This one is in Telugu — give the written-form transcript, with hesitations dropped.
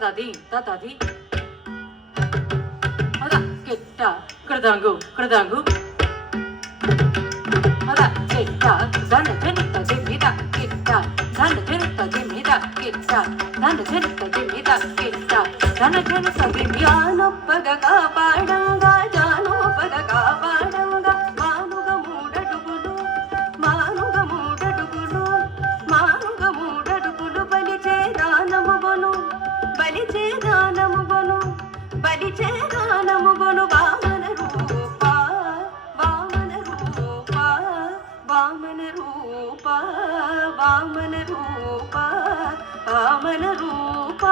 తదది తదది అద కెట్ట కృదాంగు కృదాంగు అద కెట్ట ధన జనిత జిమిద కెట్ట ధన జనిత జిమిద కెట్ట ధన జనిత జిమిద కెట్ట ధన జనిత జిమియానొప్పగ కాపాడంగా జానోపగ కాపాడంగా మానుగ మూడడుగులు మానుగ మూడడుగులు మానుగ మూడడుగులు బలిచే దానముగొను బలిచే దానముగొను బలిచే దానముగొను వామన రూప వామన రూప వామన రూప వామన రూప వామన రూప